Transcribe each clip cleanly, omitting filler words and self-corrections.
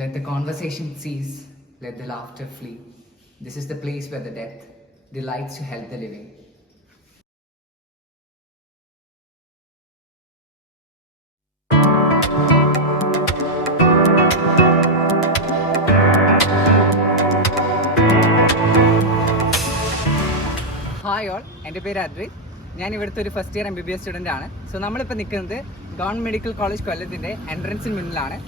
Let the conversation cease, let the laughter flee. This is the place where the death delights to help the living. Hi all, എൻ്റെ പേര് അദ്വൈത്. ഞാൻ ഇവിടുത്തെ ഒരു first year MBBS student ആണ്. So നമ്മളിപ്പോൾ നിൽക്കുന്നത് government medical college കൊല്ലത്തിൻ്റെ എൻട്രൻസിന് മുന്നിലാണ്.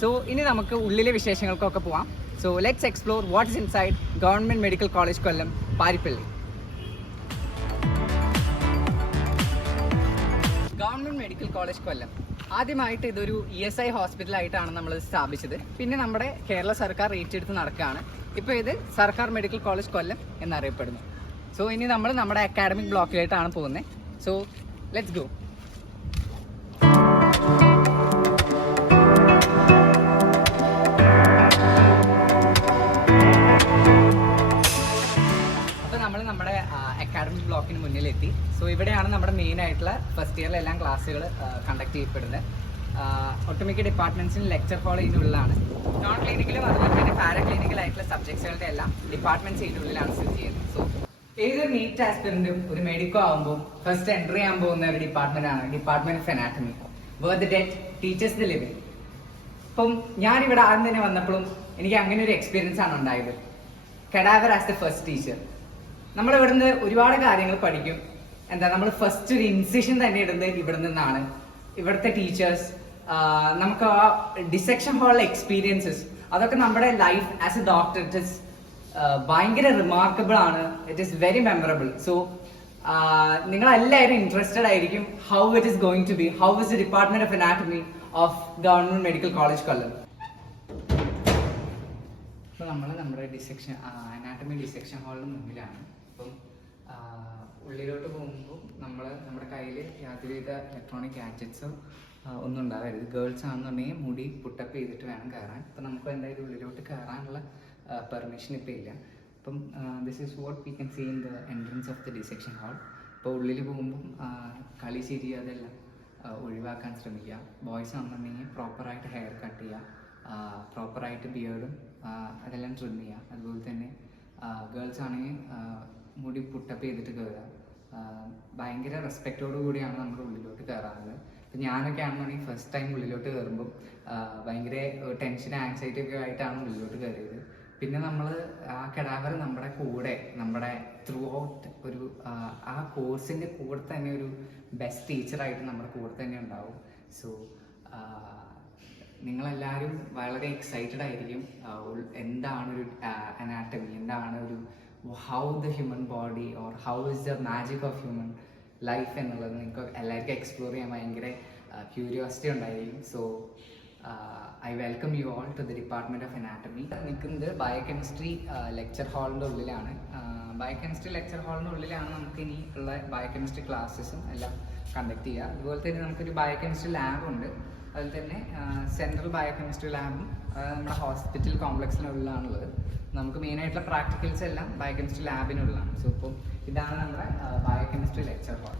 സോ ഇനി നമുക്ക് ഉള്ളിലെ വിശേഷങ്ങൾക്കൊക്കെ പോവാം. So let's explore what is inside government medical college Kollam Parippally. Government medical college Kollam ആദ്യമായിട്ട് ഇതൊരു ESI ഹോസ്പിറ്റലായിട്ടാണ് നമ്മൾ സ്ഥാപിച്ചത്. പിന്നെ നമ്മുടെ കേരള സർക്കാർ ഏറ്റെടുത്ത് നടക്കുകയാണ്. ഇപ്പോൾ ഇത് സർക്കാർ മെഡിക്കൽ കോളേജ് കൊല്ലം എന്നറിയപ്പെടുന്നു. സോ ഇനി നമ്മൾ നമ്മുടെ അക്കാഡമിക് ബ്ലോക്കിലായിട്ടാണ് പോകുന്നത്. So let's go. അപ്പോൾ നമ്മൾ നമ്മുടെ അക്കാഡമിക് ബ്ലോക്കിന് മുന്നിലെത്തി. സോ ഇവിടെയാണ് നമ്മുടെ മെയിൻ ആയിട്ടുള്ള ഫസ്റ്റ് ഇയറിലെല്ലാം ക്ലാസ്സുകൾ കണ്ടക്ട് ചെയ്യപ്പെടുന്നത്. ഒട്ടുമിക്ക ഡിപ്പാർട്ട്മെൻറ്റ്സിന് ലെക്ചർ ഹാൾ ഇതിനുള്ളിലാണ്. നോൺ ക്ലിനിക്കലും അതുപോലെ തന്നെ പാരാ ക്ലിനിക്കലായിട്ടുള്ള സബ്ജക്ട്സുകളുടെ എല്ലാം ഡിപ്പാർട്ട്മെൻറ്റ്സ് ഇതിനുള്ളിലാണ് സ്ഥിതി ചെയ്യുന്നത്. സോ ഏതൊരു നീറ്റ് ആസ്പിറന്റും ഒരു മെഡിക്കോ ആകുമ്പോൾ ഫസ്റ്റ് എൻ്റർ ചെയ്യാൻ പോകുന്ന ഒരു ഡിപ്പാർട്ട്മെന്റാണ് department of anatomy, where the dead teachers the living. അപ്പം ഞാനിവിടെ ആദ്യം തന്നെ വന്നപ്പോഴും എനിക്ക് അങ്ങനെ ഒരു എക്സ്പീരിയൻസ് ആണ് ഉണ്ടായത്. Cadaver as the first teacher. നമ്മൾ ഇവിടുന്ന് ഒരുപാട് കാര്യങ്ങൾ പഠിക്കും. നമ്മൾ ഫസ്റ്റ് ഒരു ഇൻസിഷൻ തന്നെ ഇടുന്നത് ഇവിടെ നിന്നാണ്. ഇവിടുത്തെ ടീച്ചേഴ്സ്, നമുക്ക് ആ ഡിസെക്ഷൻ ഹാളിലെ എക്സ്പീരിയൻസസ്, അതൊക്കെ നമ്മുടെ life as a doctor it is ഭയങ്കര റിമാർക്കബിൾ ആണ്. It is very memorable. So നിങ്ങളെല്ലാവരും ഇൻട്രസ്റ്റഡ് ആയിരിക്കും how it is going to be, how is the department of anatomy of government medical college Kollam. അപ്പോൾ നമ്മൾ നമ്മുടെ anatomy dissection ഹാളിന് മുന്നിലാണ്. അപ്പം ഉള്ളിലോട്ട് പോകുമ്പോൾ നമ്മുടെ കയ്യിൽ യാതൊരുവിധ ഇലക്ട്രോണിക് ഗാഡ്ജറ്റ്സോ ഒന്നും ഉണ്ടാവരുത്. ഗേൾസ് ആണെന്നുണ്ടെങ്കിൽ മുടി പുട്ടപ്പ് ചെയ്തിട്ട് വേണം കയറാൻ. അപ്പം നമുക്ക് എന്തായാലും ഉള്ളിലോട്ട് കയറാനുള്ള പെർമിഷൻ ഇപ്പോൾ ഇല്ല. അപ്പം this is what we can see in the entrance of the dissection hall. ഇപ്പോൾ ഉള്ളിൽ പോകുമ്പം കളി ചിരി അതെല്ലാം ഒഴിവാക്കാൻ ശ്രമിക്കുക. ബോയ്സ് ആണെന്നുണ്ടെങ്കിൽ പ്രോപ്പറായിട്ട് ഹെയർ കട്ട് ചെയ്യുക, പ്രോപ്പറായിട്ട് ബിയേർഡും അതെല്ലാം ട്രിം ചെയ്യുക. അതുപോലെ തന്നെ ഗേൾസ് ആണെങ്കിൽ മുടി പുട്ടപ്പ് ചെയ്തിട്ട് കയറുക. ഭയങ്കര റെസ്പെക്റ്റോടു കൂടിയാണ് നമ്മുടെ ഉള്ളിലോട്ട് കയറാറുള്ളത്. ഇപ്പം ഞാനൊക്കെ ആണെന്നുണ്ടെങ്കിൽ ഫസ്റ്റ് ടൈം ഉള്ളിലോട്ട് കയറുമ്പോൾ ഭയങ്കര ടെൻഷൻ ആങ്സൈറ്റി ഒക്കെ ആയിട്ടാണ് ഉള്ളിലോട്ട് കയറിയത്. പിന്നെ നമ്മൾ ആ കഡാവർ നമ്മുടെ ത്രൂ ഔട്ട് ഒരു ആ കോഴ്സിൻ്റെ കൂടെ തന്നെ ഒരു ബെസ്റ്റ് ടീച്ചറായിട്ട് നമ്മുടെ കൂടെ തന്നെ ഉണ്ടാവും. സോ നിങ്ങളെല്ലാവരും വളരെ എക്സൈറ്റഡ് ആയിരിക്കും എന്താണൊരു അനാറ്റമി, എന്താണ് ഒരു how the human body or how is the magic of human life എന്നുള്ളത് നിങ്ങൾക്ക് എല്ലാവർക്കും എക്സ്പ്ലോർ ചെയ്യാൻ ഭയങ്കര ക്യൂരിയോസിറ്റി ഉണ്ടായിരിക്കും. So I welcome you all to the department of anatomy. നിൽക്കുന്നത് ബയോകെമിസ്ട്രി ലെക്ചർ ഹാളിൻ്റെ ഉള്ളിലാണ്. ബയോകെമിസ്ട്രി ലെക്ചർ ഹാളിൻ്റെ ഉള്ളിലാണ് നമുക്ക് ഇനി ഉള്ള ബയോകെമിസ്ട്രി ക്ലാസ്സസും എല്ലാം കണ്ടക്ട് ചെയ്യുക. അതുപോലെ തന്നെ നമുക്കൊരു ബയോകെമിസ്ട്രി ലാബുണ്ട്. അതിൽ തന്നെ സെൻട്രൽ ബയോകെമിസ്ട്രി ലാബും നമ്മുടെ ഹോസ്പിറ്റൽ കോംപ്ലക്സിനുള്ളിലാണുള്ളത്. നമുക്ക് മെയിനായിട്ടുള്ള പ്രാക്ടിക്കൽസ് എല്ലാം ബയോകെമിസ്ട്രി ലാബിനുള്ളിലാണ്. സോ ഇപ്പോൾ ഇതാണ് നമ്മുടെ ബയോകെമിസ്ട്രി ലെക്ചർ ഹാൾ.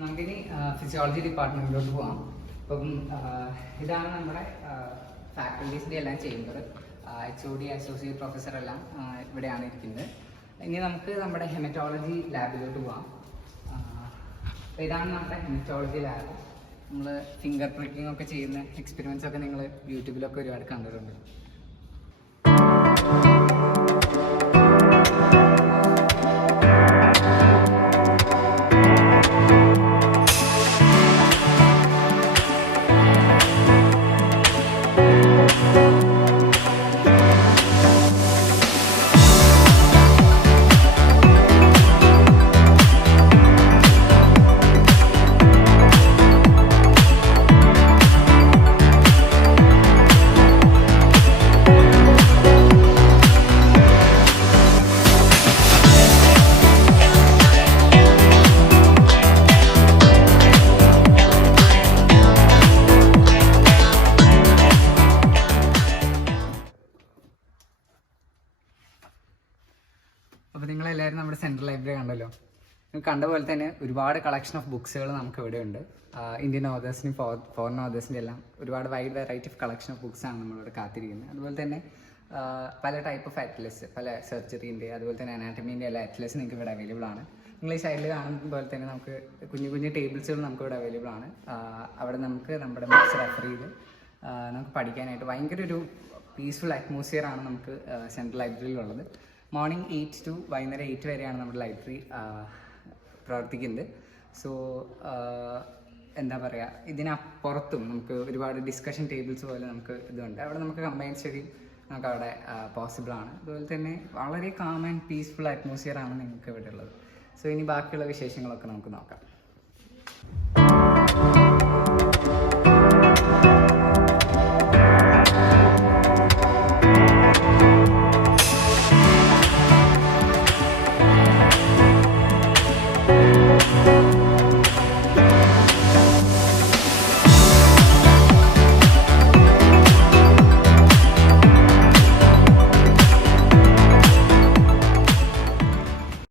നമുക്കിനി ഫിസിയോളജി ഡിപ്പാർട്ട്മെന്റിലോട്ട് പോകാം. അപ്പം ഇതാണ് നമ്മുടെ ഫാക്കൽറ്റീസിൻ്റെ എല്ലാം ചേംബർ. HOD, അസോസിയേറ്റ് പ്രൊഫസർ എല്ലാം ഇവിടെയാണ് ഇരിക്കുന്നത്. ഇനി നമുക്ക് നമ്മുടെ ഹെമറ്റോളജി ലാബിലോട്ട് പോകാം. ഇതാണ് നമ്മുടെ ഹെമറ്റോളജി ലാബ്. നമ്മൾ ഫിംഗർ പ്രിക്കിംഗ് ഒക്കെ ചെയ്യുന്ന എക്സ്പെരിമെൻറ്റ്സ് ഒക്കെ നിങ്ങൾ യൂട്യൂബിലൊക്കെ ഒരുപാട് കണ്ടിട്ടുണ്ട്. എല്ലാവരും നമ്മുടെ സെൻട്രൽ ലൈബ്രറി കണ്ടല്ലോ. കണ്ട പോലെ തന്നെ ഒരുപാട് കളക്ഷൻ ഓഫ് ബുക്സുകൾ നമുക്ക് ഇവിടെ ഉണ്ട്. ഇന്ത്യൻ ഓതേഴ്സിനും ഫോറിൻ ഓതേഴ്സിൻ്റെ എല്ലാം ഒരുപാട് wide variety of collection of ബുക്സാണ് നമ്മളിവിടെ കാത്തിരിക്കുന്നത്. അതുപോലെ തന്നെ പല ടൈപ്പ് ഓഫ് അറ്റ്ലസ്, പല സർജറീൻ്റെ അതുപോലെ തന്നെ അനാറ്റമീൻ്റെ എല്ലാ അറ്റ്ലസ് നിങ്ങൾക്ക് ഇവിടെ അവൈലബിൾ ആണ്. നിങ്ങൾ ഈ സൈഡിൽ കാണുന്ന പോലെ തന്നെ നമുക്ക് കുഞ്ഞു കുഞ്ഞു ടേബിൾസുകൾ നമുക്ക് ഇവിടെ അവൈലബിൾ ആണ്. അവിടെ നമുക്ക് നമ്മുടെ ബുക്സ് റെഫർ ചെയ്ത് നമുക്ക് പഠിക്കാനായിട്ട് ഭയങ്കര ഒരു പീസ്ഫുൾ അറ്റ്മോസ്ഫിയർ ആണ് നമുക്ക് സെൻട്രൽ ലൈബ്രറിയിലുള്ളത്. മോർണിംഗ് 8 to വൈകുന്നേരം 8 വരെയാണ് നമ്മുടെ ലൈബ്രറി പ്രവർത്തിക്കുന്നത്. സോ എന്താ പറയുക, ഇതിനപ്പുറത്തും നമുക്ക് ഒരുപാട് ഡിസ്കഷൻ ടേബിൾസ് പോലെ നമുക്ക് ഇതുണ്ട്. അവിടെ നമുക്ക് കമ്പൈൻ സ്റ്റഡി നമുക്ക് അവിടെ പോസിബിൾ ആണ്. അതുപോലെ തന്നെ വളരെ കാം ആൻഡ് പീസ്ഫുൾ അറ്റ്മോസ്ഫിയർ ആണ് നിങ്ങൾക്ക് ഇവിടെ ഉള്ളത്. സോ ഇനി ബാക്കിയുള്ള വിശേഷങ്ങളൊക്കെ നമുക്ക് നോക്കാം.